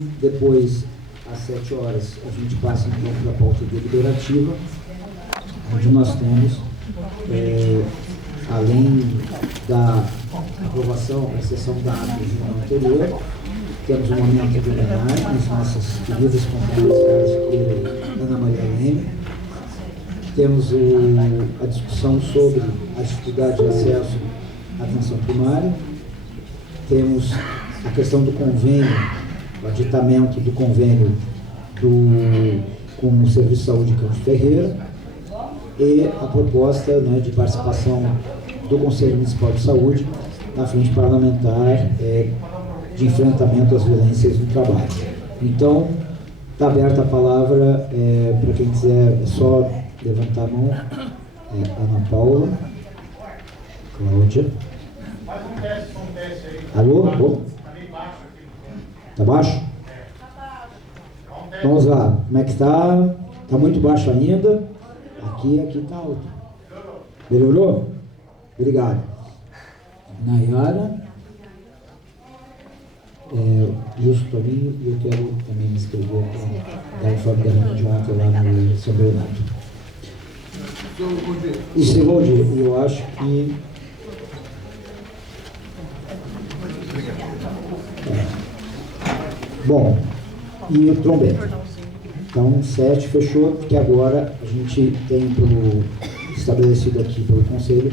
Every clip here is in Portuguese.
Depois, às 7 horas, a gente passa então para a pauta deliberativa, onde nós temos, além da aprovação, a sessão da ata do jornal anterior, temos o momento de homenagem às nossas queridas companheiras Carlos Siqueira e Ana Maria Leme. Temos a discussão sobre a dificuldade de acesso à atenção primária. Temos a questão do convênio, o aditamento do convênio com o Serviço de Saúde Campos Ferreira e a proposta, né, de participação do Conselho Municipal de Saúde na frente parlamentar de enfrentamento às violências no trabalho. Então, está aberta a palavra para quem quiser, é só levantar a mão. Ana Paula, Cláudia. Faz um teste aí. Alô? Tá meio baixo aqui no fundo. Tá baixo? Vamos lá, como é que está? Está muito baixo ainda. Aqui está alto. Melhorou? Obrigado. Nayara. Justo para mim, e eu quero também me inscrever para dar o informe da reunião de ontem lá no São Bernardo. O segundo, eu acho que... Bom, e o trombete. Então, 7 fechou, porque agora a gente tem estabelecido aqui pelo Conselho,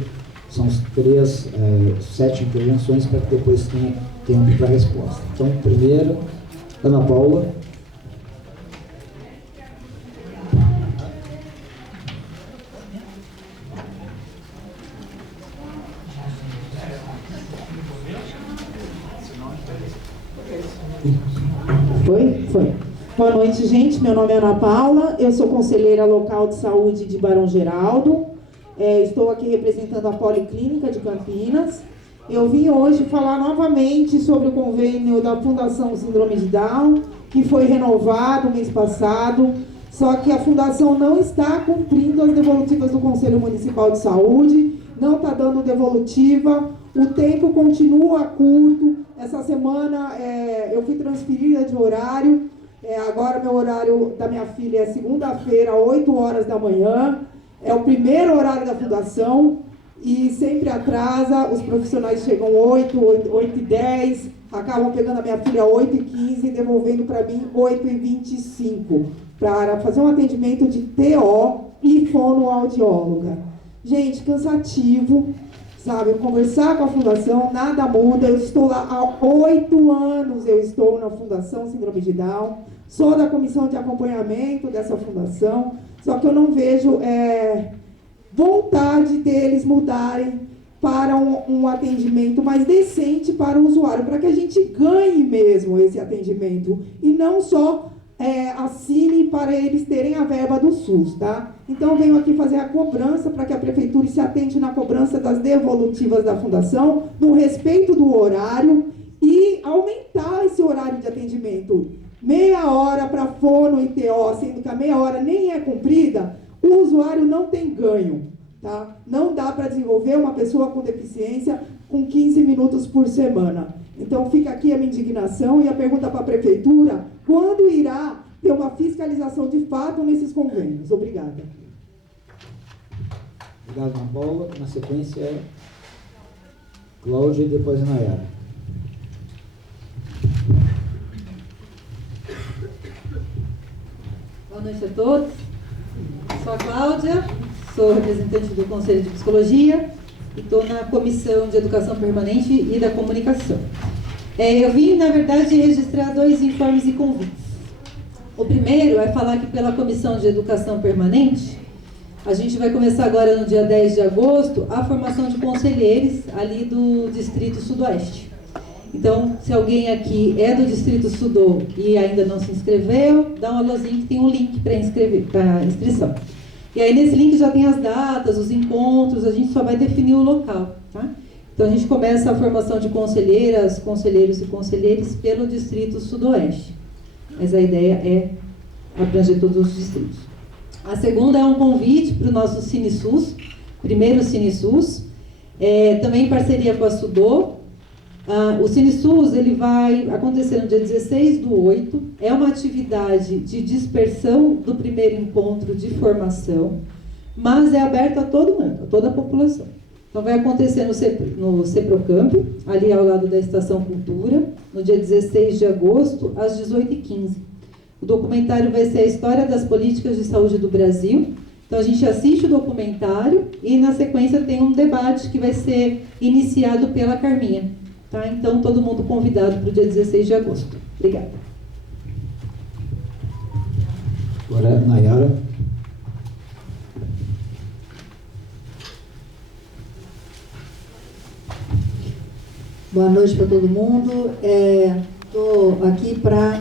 são 7 intervenções para que depois tenha tempo para a resposta. Então, primeiro, Ana Paula. Foi. Boa noite, gente. Meu nome é Ana Paula, eu sou conselheira local de saúde de Barão Geraldo. Estou aqui representando a Policlínica de Campinas. Eu vim hoje falar novamente sobre o convênio da Fundação Síndrome de Down, que foi renovado mês passado, só que a Fundação não está cumprindo as devolutivas do Conselho Municipal de Saúde, não está dando devolutiva, o tempo continua curto. Essa semana eu fui transferida de horário, agora meu horário da minha filha é segunda-feira, 8 horas da manhã, é o primeiro horário da Fundação e sempre atrasa, os profissionais chegam 8h10, acabam pegando a minha filha 8h15 e devolvendo para mim 8h25, para fazer um atendimento de TO e fonoaudióloga. Gente, cansativo. Sabe, conversar com a Fundação, nada muda. Eu estou lá há 8 anos, eu estou na Fundação Síndrome de Down, sou da comissão de acompanhamento dessa fundação, só que eu não vejo vontade deles mudarem para um atendimento mais decente para o usuário, para que a gente ganhe mesmo esse atendimento, e não só assine para eles terem a verba do SUS, tá? Então, eu venho aqui fazer a cobrança para que a Prefeitura se atente na cobrança das devolutivas da Fundação, no respeito do horário, e aumentar esse horário de atendimento. Meia hora para fono e TO, sendo que a meia hora nem é cumprida, o usuário não tem ganho, tá? Não dá para desenvolver uma pessoa com deficiência com 15 minutos por semana. Então, fica aqui a minha indignação e a pergunta para a Prefeitura: quando irá ter uma fiscalização de fato nesses convênios? Obrigada. Obrigado, Ana Paula. Na sequência, Cláudia e depois a Nayara. Boa noite a todos. Sou a Cláudia, sou representante do Conselho de Psicologia e estou na Comissão de Educação Permanente e da Comunicação. Eu vim, na verdade, registrar 2 informes e convites. O primeiro é falar que pela Comissão de Educação Permanente, a gente vai começar agora no dia 10 de agosto a formação de conselheiros ali do Distrito Sudoeste. Então, se alguém aqui é do Distrito Sudô e ainda não se inscreveu, dá um alôzinho que tem um link para inscrição. E aí nesse link já tem as datas, os encontros, a gente só vai definir o local, tá? Então a gente começa a formação de conselheiras, conselheiros e conselheiros pelo Distrito Sudoeste. Mas a ideia é abranger todos os distritos. A segunda é um convite para o nosso CineSUS, primeiro CineSUS, também em parceria com a Sudô, O CineSUS, ele vai acontecer no dia 16/8, é uma atividade de dispersão do primeiro encontro de formação, mas é aberto a todo mundo, a toda a população. Então vai acontecer no CEPROCAMP, ali ao lado da Estação Cultura, no dia 16 de agosto, às 18h15. O documentário vai ser a história das políticas de saúde do Brasil. Então a gente assiste o documentário e na sequência tem um debate que vai ser iniciado pela Carminha. Tá? Então, todo mundo convidado para o dia 16 de agosto. Obrigada. Agora, Nayara. Boa noite para todo mundo. Estou aqui para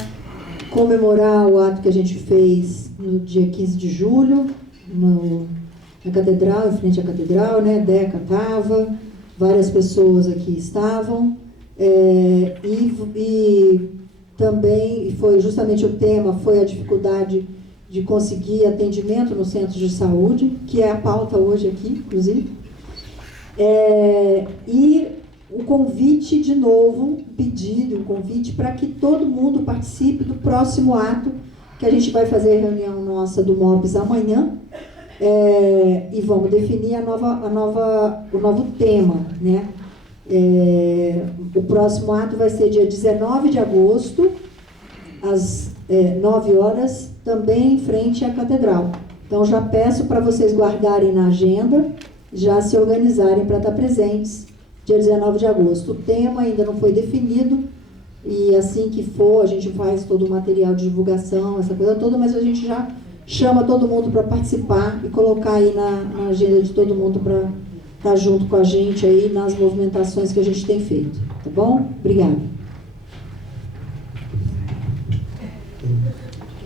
comemorar o ato que a gente fez no dia 15 de julho, na Catedral, em frente à Catedral, né? Deca estava, várias pessoas aqui estavam, e também foi justamente o tema, foi a dificuldade de conseguir atendimento no centro de saúde, que é a pauta hoje aqui, inclusive. E o convite, de novo, pedido, um convite para que todo mundo participe do próximo ato, que a gente vai fazer a reunião nossa do MOPS amanhã, e vamos definir o novo tema, né? O próximo ato vai ser dia 19 de agosto, às 9 horas, também em frente à Catedral. Então, já peço para vocês guardarem na agenda, já se organizarem para estar presentes, dia 19 de agosto. O tema ainda não foi definido, e assim que for, a gente faz todo o material de divulgação, essa coisa toda, mas a gente já chama todo mundo para participar e colocar aí na agenda de todo mundo para estar junto com a gente aí nas movimentações que a gente tem feito. Tá bom? Obrigada.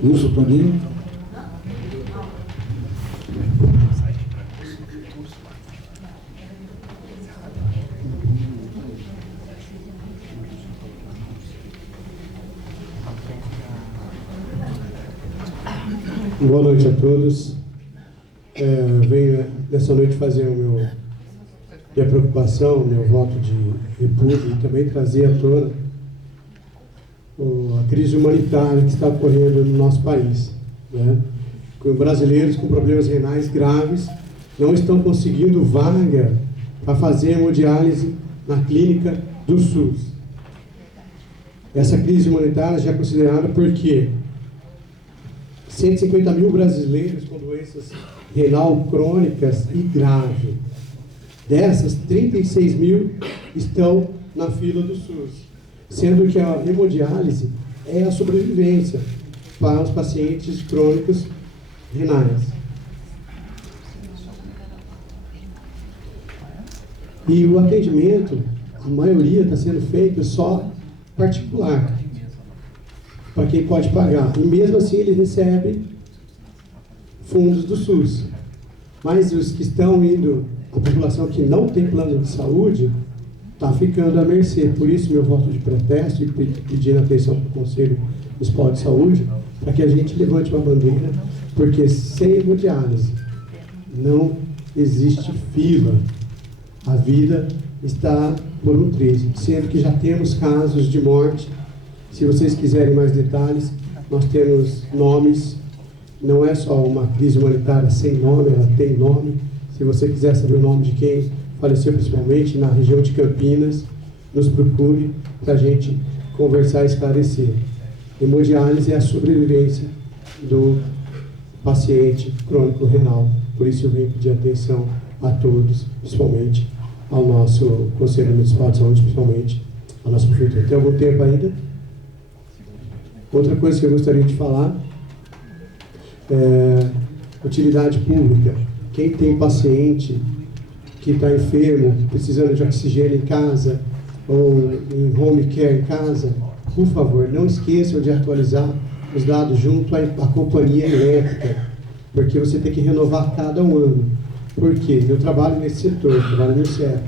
Wilson Toninho. Boa noite a todos. Venho nessa noite fazer minha preocupação, meu voto de repúdio, e também trazer à tona a crise humanitária que está ocorrendo no nosso país, né? Com brasileiros com problemas renais graves não estão conseguindo vaga para fazer hemodiálise na clínica do SUS. Essa crise humanitária já é considerada porque 150 mil brasileiros com doenças renal crônicas e graves. Dessas, 36 mil estão na fila do SUS, sendo que a hemodiálise é a sobrevivência para os pacientes crônicos renais. E o atendimento, a maioria está sendo feito só particular, para quem pode pagar. E mesmo assim ele recebe fundos do SUS. Mas os que estão indo, a população que não tem plano de saúde, está ficando à mercê. Por isso meu voto de protesto e pedindo atenção para o Conselho Municipal de Saúde, para que a gente levante uma bandeira, porque sem hemodiálise não existe fila. A vida está por um triz, sendo que já temos casos de morte. Se vocês quiserem mais detalhes, nós temos nomes, não é só uma crise humanitária sem nome, ela tem nome. Se você quiser saber o nome de quem faleceu, principalmente na região de Campinas, nos procure para a gente conversar e esclarecer. Hemodiálise é a sobrevivência do paciente crônico renal. Por isso eu venho pedir atenção a todos, principalmente ao nosso Conselho Municipal de Saúde, principalmente ao nosso prefeito. Tem algum tempo ainda? Outra coisa que eu gostaria de falar é utilidade pública. Quem tem paciente que está enfermo, precisando de oxigênio em casa, ou em home care em casa, por favor, não esqueçam de atualizar os dados junto à companhia elétrica, porque você tem que renovar cada um ano. Por quê? Eu trabalho nesse setor, trabalho no CEP.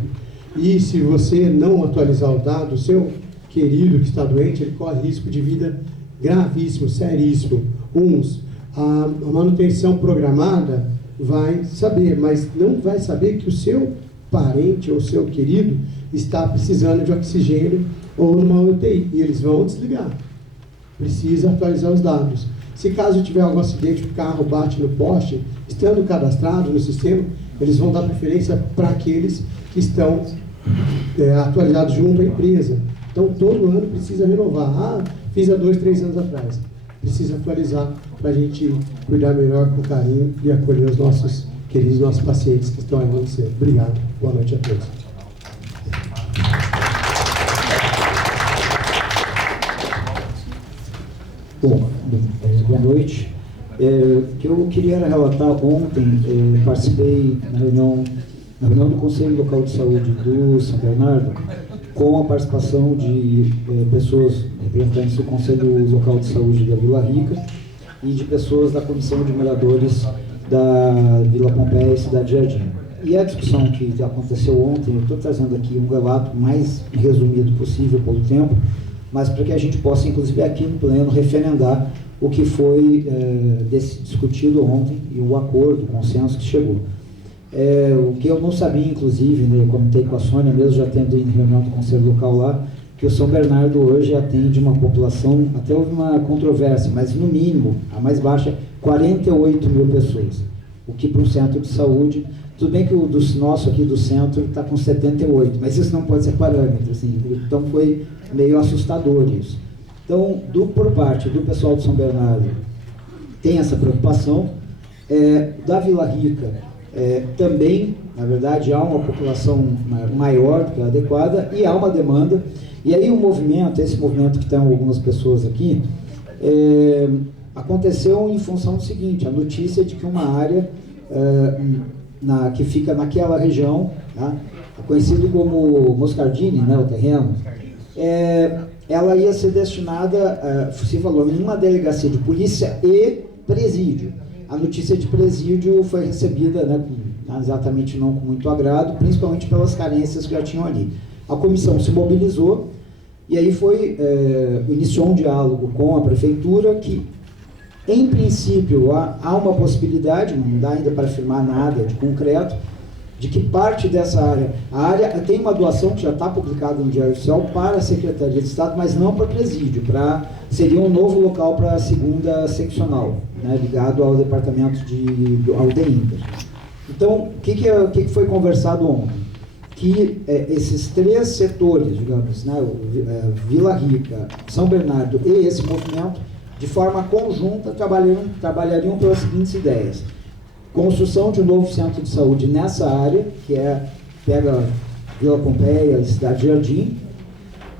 E se você não atualizar o dado, o seu querido que está doente, ele corre risco de vida gravíssimo, seríssimo. A manutenção programada vai saber, mas não vai saber que o seu parente ou seu querido está precisando de oxigênio ou numa UTI, e eles vão desligar. Precisa atualizar os dados. Se caso tiver algum acidente, o carro bate no poste, estando cadastrado no sistema, eles vão dar preferência para aqueles que estão atualizados junto à empresa. Então, todo ano precisa renovar. Ah, fiz há 2, 3 anos atrás. Precisa atualizar para a gente cuidar melhor, com carinho e acolher os nossos queridos, nossos pacientes que estão aí no centro. Obrigado. Boa noite a todos. Bom, boa noite. O que eu queria relatar ontem, participei na reunião do Conselho Local de Saúde do São Bernardo, com a participação de pessoas representantes do Conselho Local de Saúde da Vila Rica e de pessoas da Comissão de Moradores da Vila Pompeia e Cidade Jardim. E a discussão que aconteceu ontem, eu estou trazendo aqui um relato mais resumido possível pelo tempo, mas para que a gente possa, inclusive aqui no pleno, referendar o que foi discutido ontem e o acordo, o consenso que chegou. O que eu não sabia, inclusive, né, eu comentei com a Sônia, mesmo já tendo ido em reunião do Conselho Local lá, que o São Bernardo hoje atende uma população, até houve uma controvérsia, mas no mínimo, a mais baixa, 48 mil pessoas. O que para um centro de saúde, tudo bem que o nosso aqui do centro está com 78, mas isso não pode ser parâmetro, assim, então foi meio assustador isso. Então, por parte do pessoal de São Bernardo, tem essa preocupação. Da Vila Rica, também, na verdade, há uma população maior do que a adequada e há uma demanda. E aí esse movimento que estão algumas pessoas aqui, aconteceu em função do seguinte: a notícia de que uma área que fica naquela região, tá, conhecido como Moscardini, né, o terreno, ela ia ser destinada, se falou, em uma delegacia de polícia e presídio. A notícia de presídio foi recebida, né, exatamente não com muito agrado, principalmente pelas carências que já tinham ali. A comissão se mobilizou e aí iniciou um diálogo com a prefeitura que, em princípio, há uma possibilidade, não dá ainda para afirmar nada de concreto, de que parte dessa a área tem uma doação que já está publicada no Diário Oficial para a Secretaria de Estado, mas não para presídio, seria um novo local para a segunda seccional, né, ligado ao departamento ao DEINTER. Então, o que foi conversado ontem? Que esses 3 setores, digamos, né, Vila Rica, São Bernardo e esse movimento, de forma conjunta, trabalhariam pelas seguintes ideias: construção de um novo centro de saúde nessa área, que pega Vila Pompeia e Cidade Jardim.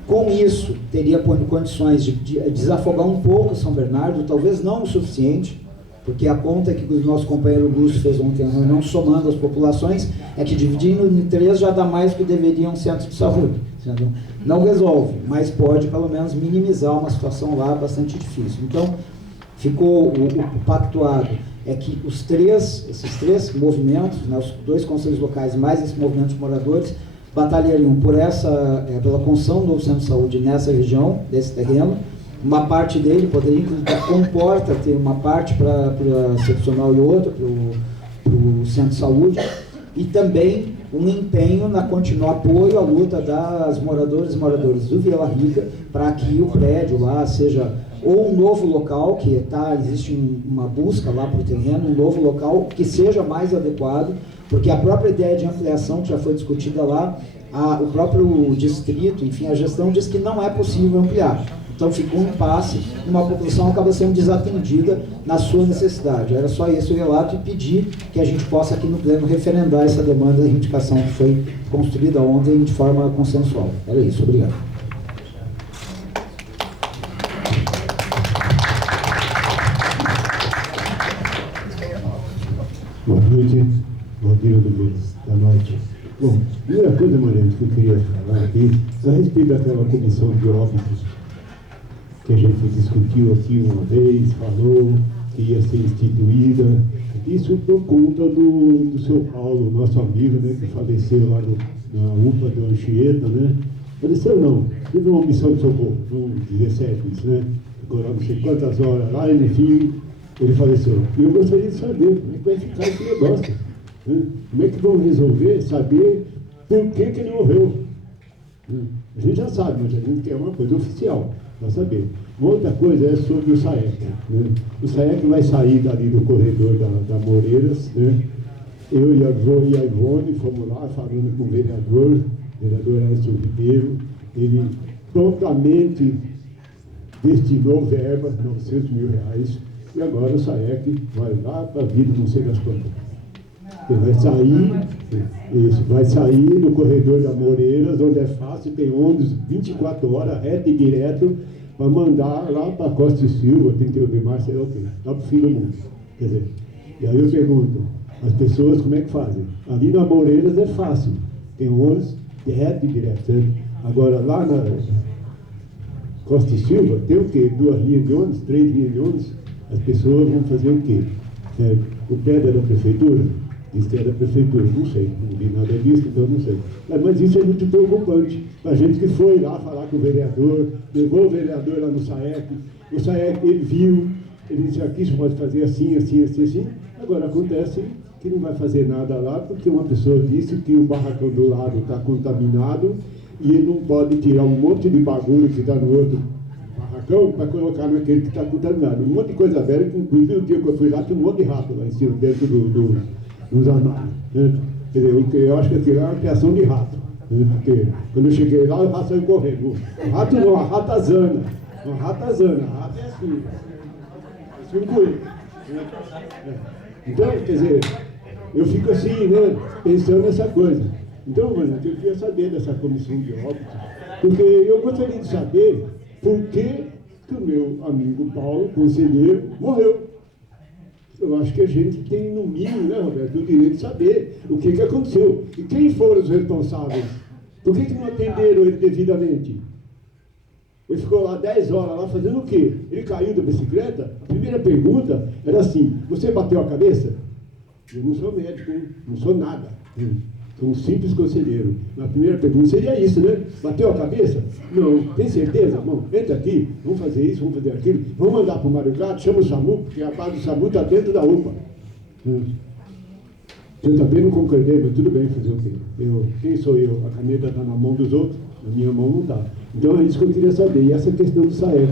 Com isso, teria condições de desafogar um pouco São Bernardo, talvez não o suficiente, porque a conta que o nosso companheiro Lúcio fez ontem, não somando as populações, é que dividindo em 3 já dá mais do que deveria um centro de saúde. Não resolve, mas pode pelo menos minimizar uma situação lá bastante difícil. Então, ficou o pactuado que esses 3 movimentos, né, os 2 conselhos locais mais esse movimento de moradores, batalhariam pela construção do novo centro de saúde nessa região, desse terreno. Uma parte dele poderia, inclusive, comporta ter uma parte para a seccional e outra para o centro de saúde, e também um empenho na continuar apoio à luta das moradoras e moradores do Vila Rica para que o prédio lá seja ou um novo local, existe uma busca lá para o terreno, um novo local que seja mais adequado, porque a própria ideia de ampliação que já foi discutida lá, o próprio distrito, enfim, a gestão diz que não é possível ampliar. Então ficou um impasse, uma população acaba sendo desatendida na sua necessidade. Era só esse o relato, e pedir que a gente possa aqui no pleno referendar essa demanda e reivindicação que foi construída ontem de forma consensual. Era isso, obrigado. Boa noite, Rodrigo da noite. Bom, primeira coisa, Mariana, que eu queria falar aqui, a respeito daquela comissão de óbitos que a gente discutiu aqui uma vez, falou que ia ser instituída, isso por conta do seu Paulo, nosso amigo, né, que faleceu lá na UPA de Anchieta, né? Faleceu não, teve uma missão de socorro, no 17, né? Ficou lá não sei quantas horas lá e no fim ele faleceu. E eu gostaria de saber como é que vai ficar esse negócio, né? Como é que vão resolver, saber por que ele morreu. A gente já sabe, mas a gente quer uma coisa oficial, para saber. Uma outra coisa é sobre o SAEC. Né? O SAEC vai sair dali do corredor da Moreiras. Né? Eu e a Ivone fomos lá falando com o vereador Edson Ribeiro. Ele prontamente destinou verba, 900 mil reais, e agora o SAEC vai lá para a vida, não sei das quantas. Ele vai sair no corredor da Moreiras, onde é fácil, tem ônibus 24 horas, reto e direto, para mandar lá para Costa e Silva, 31 de março, sei lá o quê, lá para o fim do mundo. Quer dizer, e aí eu pergunto, as pessoas como é que fazem? Ali na Moreiras é fácil, tem ônibus reto e direto. Certo? Agora lá na Costa e Silva, tem o quê? 2 linhas de ônibus, 3 linhas de ônibus, as pessoas vão fazer o quê? O prédio é da prefeitura? Diz que é da prefeitura, não sei, não vi nada disso, então não sei. Mas isso é muito preocupante. A gente que foi lá falar com o vereador, levou o vereador lá no SAEC, o SAEC, ele viu, ele disse, aqui você pode fazer assim, assim, assim, assim. Agora acontece que não vai fazer nada lá, porque uma pessoa disse que o barracão do lado está contaminado e ele não pode tirar um monte de bagulho que está no outro barracão para colocar naquele que está contaminado. Um monte de coisa velha, que inclusive o dia que eu fui lá, tinha um monte de rato lá em cima, dentro dos armários. Né? Quer dizer, eu acho que aquilo é uma criação de rato. Né? Porque quando eu cheguei lá, o rato saiu correndo. O rato não, a ratazana. Uma ratazana. A rata é assim. Assim um coelho. Então, quer dizer, eu fico assim, né, pensando nessa coisa. Então, mano, eu queria saber dessa comissão de óbitos, porque eu gostaria de saber por que o meu amigo Paulo, conselheiro, morreu. Eu acho que a gente tem, no mínimo, né, Roberto, o direito de saber o que aconteceu. E quem foram os responsáveis? Por que não atenderam ele devidamente? Ele ficou lá 10 horas lá fazendo o quê? Ele caiu da bicicleta? A primeira pergunta era assim, você bateu a cabeça? Eu não sou médico, não sou nada. Sou um simples conselheiro. A primeira pergunta seria isso, né? Bateu a cabeça? Não. Tem certeza? Bom, entra aqui, vamos fazer isso, vamos fazer aquilo. Vamos mandar para o Mário Gato, chama o SAMU, porque a base do SAMU está dentro da UPA. Eu também não concordei, mas tudo bem, fazer o quê? Quem sou eu? A caneta está na mão dos outros, na minha mão não está. Então é isso que eu queria saber. E essa questão do SAEC,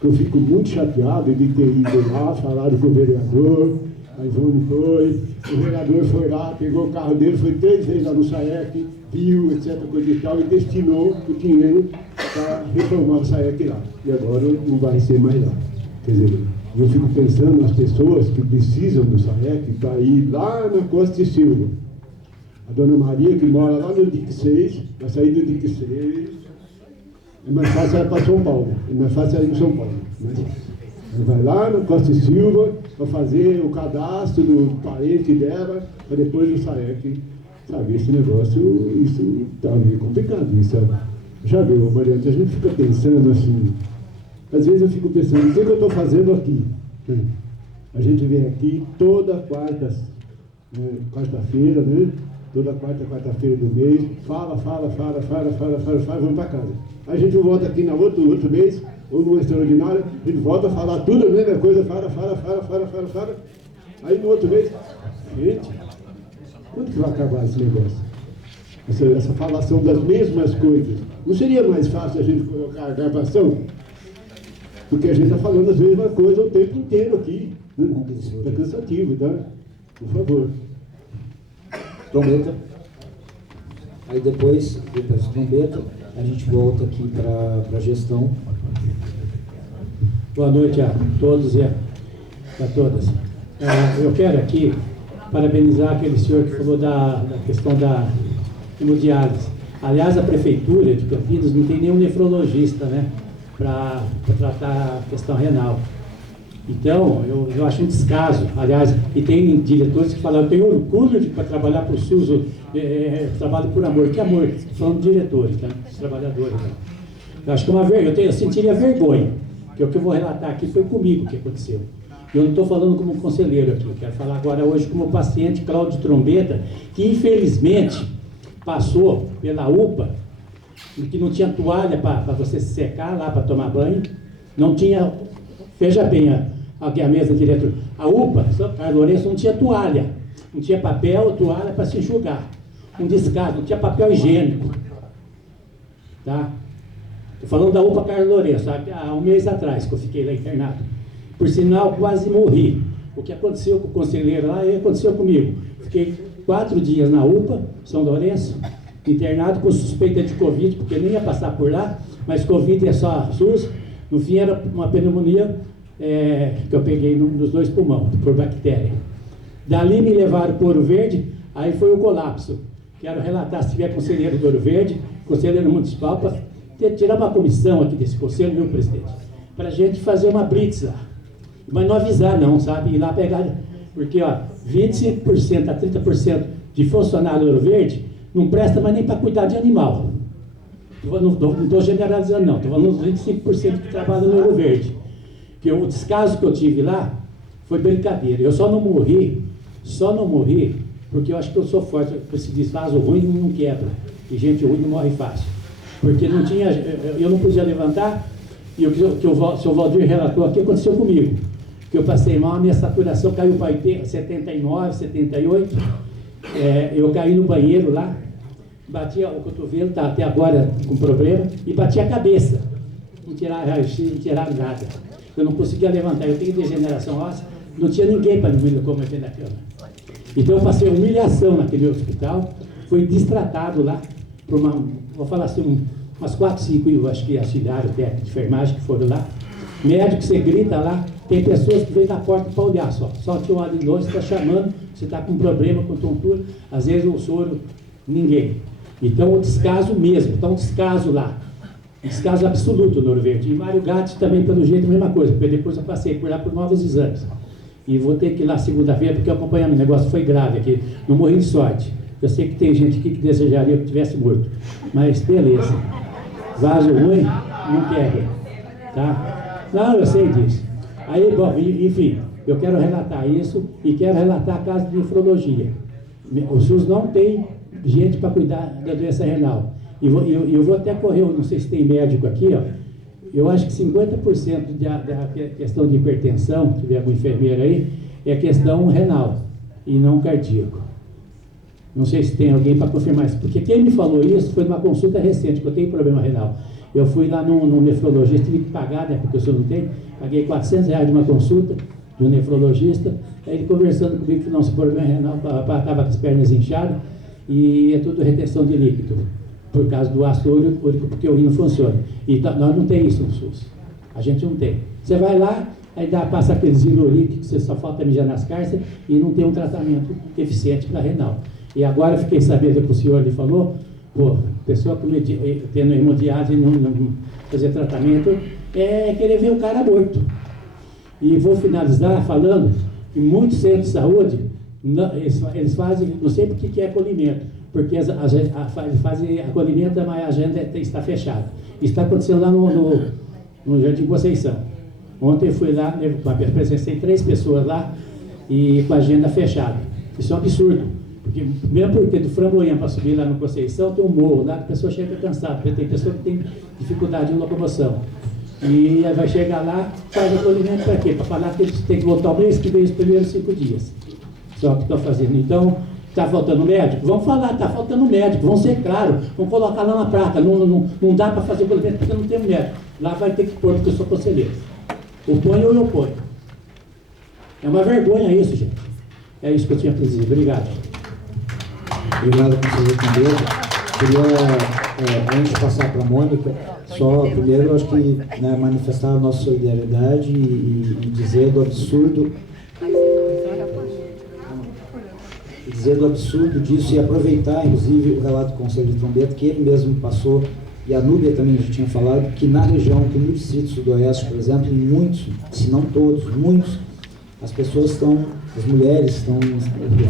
que eu fico muito chateado de ter ido lá, falaram com o vereador, a Ivone foi, o vereador foi lá, pegou o carro dele, foi 3 vezes lá no SAEC, viu, etc, coisa e tal, e destinou o dinheiro para reformar o SAEC lá. E agora não vai ser mais lá. Quer dizer, eu fico pensando nas pessoas que precisam do SAEC para ir lá na Costa e Silva. A dona Maria, que mora lá no DIC 6, vai sair do DIC 6, é mais fácil ela para São Paulo, é mais fácil ela ir para São Paulo. Mas ela vai lá na Costa e Silva para fazer o cadastro do parente dela, para depois o SAEC, sabe? Esse negócio, isso está meio complicado, isso. Já viu, Mariana, a gente fica pensando assim, às vezes eu fico pensando, o que eu estou fazendo aqui? A gente vem aqui toda quarta-feira, né? Toda quarta-feira do mês, fala, vamos para casa. Aí a gente volta aqui na outro mês, ou no extraordinário, a gente volta a falar tudo a mesma coisa, fala. Aí no outro mês, gente, quando que vai acabar esse negócio? Essa falação das mesmas coisas. Não seria mais fácil a gente colocar a gravação? Porque a gente está falando as mesmas coisas o tempo inteiro aqui. Está cansativo, tá? Por favor. Trombeta. Aí depois do trombeta, a gente volta aqui para a gestão. Boa noite a todos e a todas. Eu quero aqui parabenizar aquele senhor que falou da questão da hemodiálise. Aliás, a prefeitura de Campinas não tem nenhum nefrologista, né, para tratar a questão renal. Então, eu acho um descaso. Aliás, e tem diretores que falam, eu tenho orgulho de trabalhar para o SUS, trabalho por amor. Que amor? Estou falando de diretores, tá? Dos trabalhadores. Né? Eu acho que eu sentiria vergonha, porque o que eu vou relatar aqui foi comigo que aconteceu. Eu não estou falando como conselheiro aqui, eu quero falar agora hoje como paciente Cláudio Trombeta, que infelizmente passou pela UPA, que não tinha toalha para você se secar lá para tomar banho, não tinha, veja bem, a mesa diretora, a UPA, Carlos Lourenço, não tinha toalha, não tinha papel, toalha para se enxugar. um descaso, não tinha papel higiênico. Tá? Estou falando da UPA Carlos Lourenço, há um mês atrás que eu fiquei lá internado. Por sinal, quase morri. O que aconteceu com o conselheiro lá, aconteceu comigo. Fiquei 4 dias na UPA, São Lourenço, internado com suspeita de Covid, porque nem ia passar por lá, mas Covid é só SUS. No fim era uma pneumonia que eu peguei nos 2 pulmões, por bactéria. Dali me levaram para Ouro Verde, aí foi o colapso. Quero relatar, se tiver conselheiro do Ouro Verde, conselheiro municipal, para tirar uma comissão aqui desse conselho, meu presidente, para a gente fazer uma blitz lá. Mas não avisar não, sabe? Ir lá pegar, porque 25% a 30% de funcionário do Ouro Verde não presta mais nem para cuidar de animal. Não estou generalizando não, estou falando dos 25% que trabalham no Ouro Verde. Que o descaso que eu tive lá foi brincadeira. Eu só não morri porque eu acho que eu sou forte. Esse descaso ruim não quebra. E gente ruim não morre fácil. Porque não tinha, eu não podia levantar, e o que o seu Valdir relatou aqui aconteceu comigo. Que eu passei mal, a minha saturação caiu para 79, 78. Eu caí no banheiro lá, bati o cotovelo, está até agora com problema, e bati a cabeça. Não tiraram raio-x, não tiraram nada. Eu não conseguia levantar, eu tenho degeneração óssea, não tinha ninguém para me cometer na cama. Então eu passei humilhação naquele hospital, fui destratado lá por vou falar assim, umas 4, 5, eu acho que auxiliares, técnicos de enfermagem que foram lá. Médico, você grita lá, tem pessoas que vêm da porta para olhar só que o olho de longe está chamando, você está com problema, com tontura, às vezes o soro, ninguém. Então o descaso mesmo, então um descaso lá. Descaso absoluto no Ouro Verde. E Mário Gatti também, pelo jeito, a mesma coisa, porque depois eu passei por lá por novos exames. E vou ter que ir lá segunda-feira, porque acompanhando o negócio foi grave aqui. Não morri de sorte. Eu sei que tem gente aqui que desejaria que eu tivesse morto. Mas beleza. Vaso ruim, não quebra. Tá? Não, eu sei disso. Aí, bom, enfim, eu quero relatar isso e quero relatar a casa de nefrologia. O SUS não tem gente para cuidar da doença renal. E eu vou até correr, não sei se tem médico aqui, eu acho que 50% da questão de hipertensão, se tiver algum enfermeiro aí, é questão renal e não cardíaco. Não sei se tem alguém para confirmar isso, porque quem me falou isso foi numa consulta recente, que eu tenho problema renal. Eu fui lá num nefrologista, tive que pagar, né, porque eu só não tenho, paguei R$400 de uma consulta de um nefrologista, aí ele conversando comigo que não, esse problema renal, estava com as pernas inchadas, e é tudo retenção de líquido. Por causa do ácido úrico, porque o rim não funciona. E nós não tem isso no SUS. A gente não tem. Você vai lá, aí passa aquele ziluric, que você só falta mijar nas cárceres, e não tem um tratamento eficiente para renal. E agora fiquei sabendo que o senhor lhe falou, pessoa tendo hemodiálise e não fazer tratamento, é querer ver o cara morto. E vou finalizar falando que muitos centros de saúde, eles fazem, não sei por que é acolhimento, porque eles fazem acolhimento, mas a agenda está fechada. Isso está acontecendo lá no Jardim Conceição. Ontem eu fui lá, presenciei 3 pessoas lá e com a agenda fechada. Isso é um absurdo. Mesmo porque do Framboyant para subir lá no Conceição tem um morro lá que a pessoa chega cansada, porque tem pessoa que tem dificuldade de locomoção. E aí vai chegar lá, faz acolhimento para quê? Para falar que eles têm que voltar ao mês que vem os primeiros 5 dias. Só que estão fazendo. Então, está faltando médico? Vamos falar, está faltando médico, vamos ser claros, vamos colocar lá na placa, não dá para fazer acolhimento porque não tem médico. Lá vai ter que pôr, porque eu sou conselheiro. Ou põe ou eu ponho. É uma vergonha isso, gente. É isso que eu tinha para dizer. Obrigado. Obrigado, conselheiro Cambeiro. Queria, antes de passar para a Mônica, só primeiro, acho que manifestar a nossa solidariedade e dizer do absurdo disso e aproveitar, inclusive, o relato do conselheiro Trombeta, que ele mesmo passou, e a Núbia também já tinha falado, que na região, que no distrito sudoeste, por exemplo, em muitos, se não todos, muitos, as pessoas as mulheres estão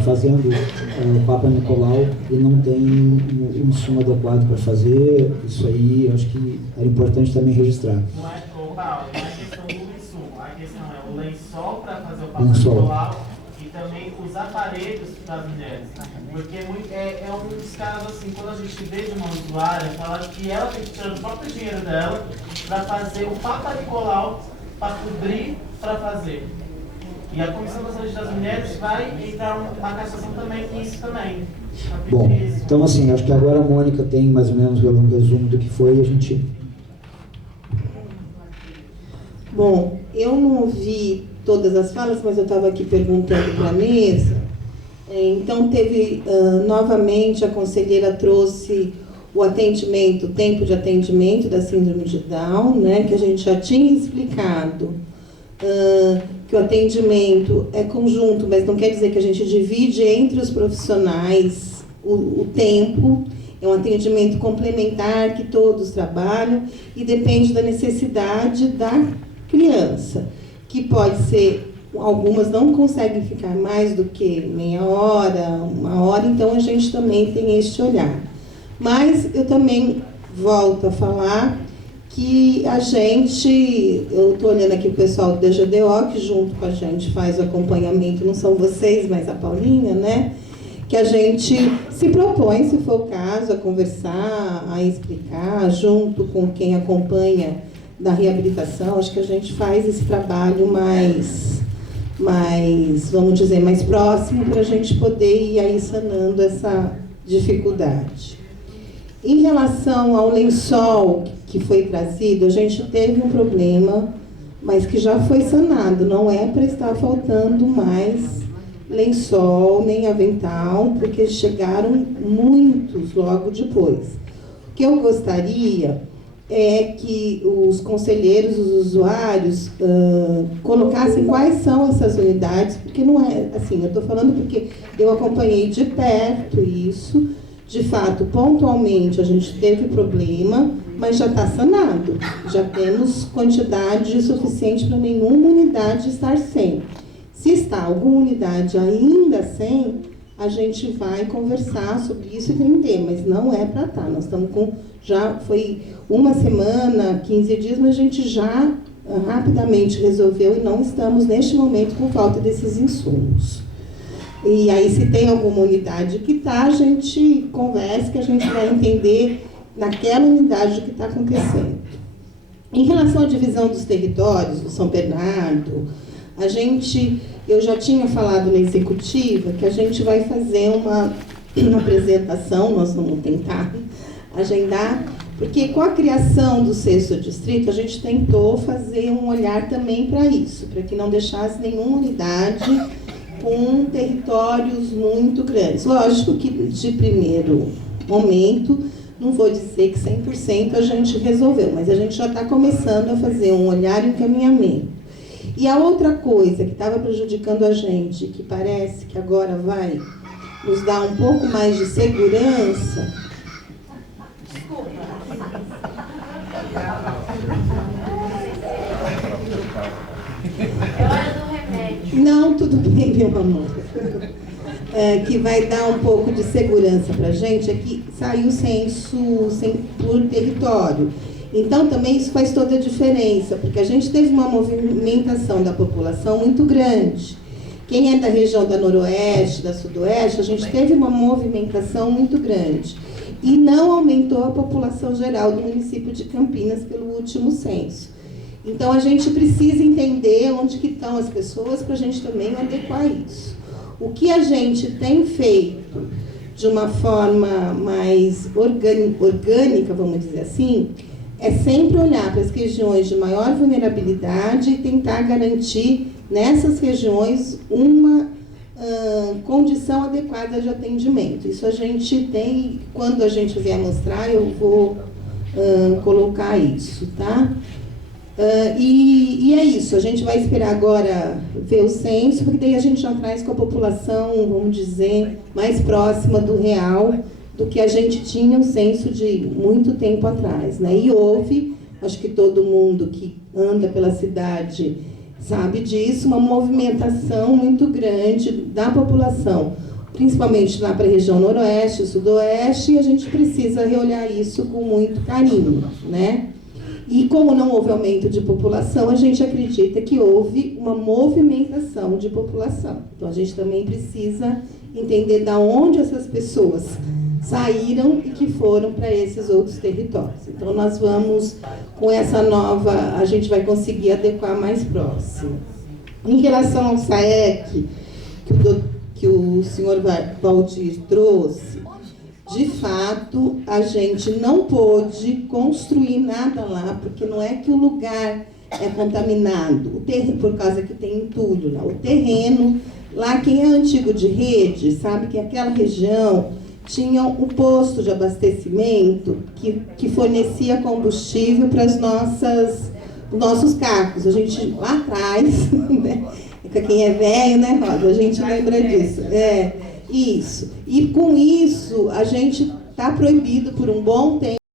fazendo o Papa Nicolau e não tem um insumo adequado para fazer. Isso aí, eu acho que era importante também registrar. Não é, Paulo, não é questão do insumo, a questão é o lençol para fazer o Papa Nicolau e também os aparelhos para as mulheres. Porque é um dos casos assim, quando a gente vê de uma usuária, fala que ela tem que tirar o próprio dinheiro dela para fazer o Papa Nicolau, para cobrir, para fazer. E a Comissão da Saúde das Mulheres vai entrar uma cassação também nisso também. Bom, então assim, acho que agora a Mônica tem mais ou menos um resumo do que foi e a gente... Bom, eu não ouvi todas as falas, mas eu estava aqui perguntando para a mesa. Então, teve, novamente, a conselheira trouxe o atendimento, o tempo de atendimento da síndrome de Down, né, que a gente já tinha explicado, que o atendimento é conjunto, mas não quer dizer que a gente divide entre os profissionais o tempo. É um atendimento complementar que todos trabalham e depende da necessidade da criança, que pode ser, algumas não conseguem ficar mais do que meia hora, uma hora, então a gente também tem este olhar. Mas eu também volto a falar que a gente, eu estou olhando aqui o pessoal do DGDO, que junto com a gente faz o acompanhamento, não são vocês, mas a Paulinha, né? Que a gente se propõe, se for o caso, a conversar, a explicar, junto com quem acompanha da reabilitação. Acho que a gente faz esse trabalho mais, vamos dizer, mais próximo, para a gente poder ir aí sanando essa dificuldade. Em relação ao lençol que foi trazido, a gente teve um problema, mas que já foi sanado. Não é para estar faltando mais lençol nem avental, porque chegaram muitos logo depois. O que eu gostaria é que os conselheiros, os usuários, colocassem quais são essas unidades, porque não é assim, eu estou falando porque eu acompanhei de perto isso. De fato, pontualmente a gente teve problema, mas já está sanado. Já temos quantidade suficiente para nenhuma unidade estar sem. Se está alguma unidade ainda sem, a gente vai conversar sobre isso e entender, mas não é para estar. Nós estamos com, já foi uma semana, 15 dias, mas a gente já rapidamente resolveu e não estamos neste momento com falta desses insumos. E aí, se tem alguma unidade que está, a gente conversa, que a gente vai entender naquela unidade o que está acontecendo. Em relação à divisão dos territórios, do São Bernardo, eu já tinha falado na executiva que a gente vai fazer uma apresentação, nós vamos tentar agendar, porque com a criação do 6º distrito, a gente tentou fazer um olhar também para isso, para que não deixasse nenhuma unidade com territórios muito grandes. Lógico que, de primeiro momento, não vou dizer que 100% a gente resolveu, mas a gente já está começando a fazer um olhar e encaminhamento. E a outra coisa que estava prejudicando a gente, que parece que agora vai nos dar um pouco mais de segurança... Não, tudo bem, meu amor. Que vai dar um pouco de segurança para a gente, é que saiu o censo por território. Então, também isso faz toda a diferença, porque a gente teve uma movimentação da população muito grande. Quem é da região da Noroeste, da Sudoeste, a gente teve uma movimentação muito grande. E não aumentou a população geral do município de Campinas pelo último censo. Então, a gente precisa entender onde que estão as pessoas para a gente também adequar isso. O que a gente tem feito de uma forma mais orgânica, vamos dizer assim, é sempre olhar para as regiões de maior vulnerabilidade e tentar garantir nessas regiões uma condição adequada de atendimento. Isso a gente tem, quando a gente vier mostrar, eu vou colocar isso, tá? E é isso, a gente vai esperar agora ver o censo, porque daí a gente já traz com a população, vamos dizer, mais próxima do real do que a gente tinha um censo de muito tempo atrás, né? E houve, acho que todo mundo que anda pela cidade sabe disso, uma movimentação muito grande da população, principalmente lá para a região noroeste, sudoeste, e a gente precisa reolhar isso com muito carinho, né? E como não houve aumento de população, a gente acredita que houve uma movimentação de população. Então, a gente também precisa entender de onde essas pessoas saíram e que foram para esses outros territórios. Então, nós vamos, com essa nova, a gente vai conseguir adequar mais próximo. Em relação ao SAEC, que o que o senhor Valdir trouxe, de fato, a gente não pôde construir nada lá, porque não é que o lugar é contaminado, por causa que tem entulho lá. O terreno, lá quem é antigo de rede, sabe que aquela região tinha um posto de abastecimento que fornecia combustível para os nossos carros. A gente, lá atrás, né? Quem é velho, né, Rosa? A gente lembra disso. Isso. E com isso, a gente está proibido por um bom tempo